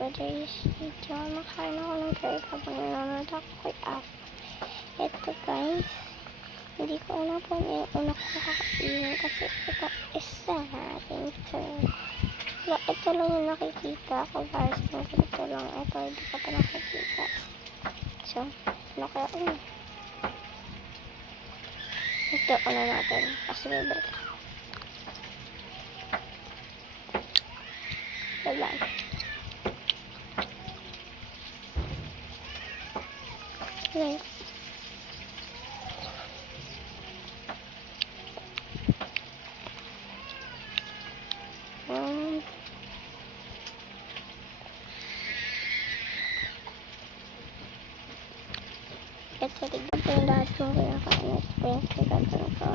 Brothers, video. Makain ako ng curd habang nanonood ako kay App. Ito guys, hindi ko una po yung una ko kakainin kasi ito isa natin curd. Ito lang yung nakikita ko guys. Ito lang. Ito, hindi ko pa nakikita. So, ano kaya ito, ano natin. Kasi bibig. Diba? Guys. Ito, tignan po yung lahat yung kinakain. Ito po yung kagatan ko.